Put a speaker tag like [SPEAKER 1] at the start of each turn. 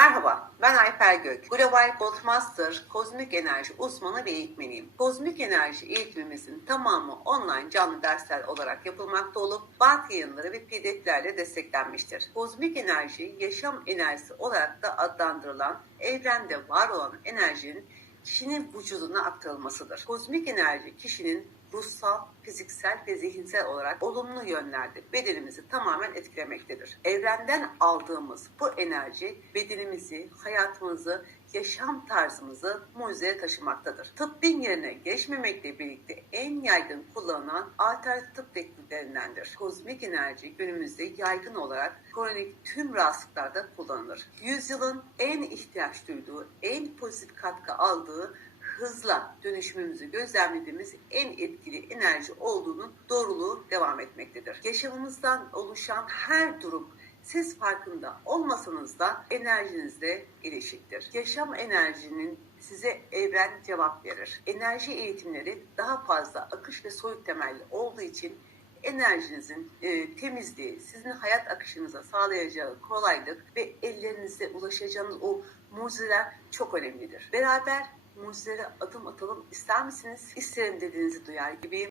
[SPEAKER 1] Merhaba, ben Ayfer Gök. Global Goldmaster Kozmik Enerji uzmanı ve eğitmeniyim. Kozmik Enerji eğitimimizin tamamı online canlı dersler olarak yapılmakta olup bant yayınları ve pdf'lerle desteklenmiştir. Kozmik enerji, yaşam enerjisi olarak da adlandırılan evrende var olan enerjinin kişinin vücuduna aktarılmasıdır. Kozmik enerji kişinin ruhsal, fiziksel ve zihinsel olarak olumlu yönlerde bedenimizi tamamen etkilemektedir. Evrenden aldığımız bu enerji bedenimizi, hayatımızı, yaşam tarzımızı mucizeye taşımaktadır. Tıbbin yerine geçmemekle birlikte en yaygın kullanılan alternatif tıp tekniklerindendir. Kozmik enerji günümüzde yaygın olarak kronik tüm rahatsızlıklarda kullanılır. Yüzyılın en ihtiyaç duyduğu, en pozitif katkı aldığı hızla dönüşümümüzü gözlemlediğimiz en etkili enerji olduğunun doğruluğu devam etmektedir. Yaşamımızdan oluşan her durum siz farkında olmasanız da enerjinizle ilişiktir. Yaşam enerjinin size evren cevap verir. Enerji eğitimleri daha fazla akış ve soyut temelli olduğu için enerjinizin e, temizliği, sizin hayat akışınıza sağlayacağı kolaylık ve ellerinize ulaşacağınız o mucizeler çok önemlidir. Beraber mucizelere adım atalım ister misiniz? İsterim dediğinizi duyar gibiyim.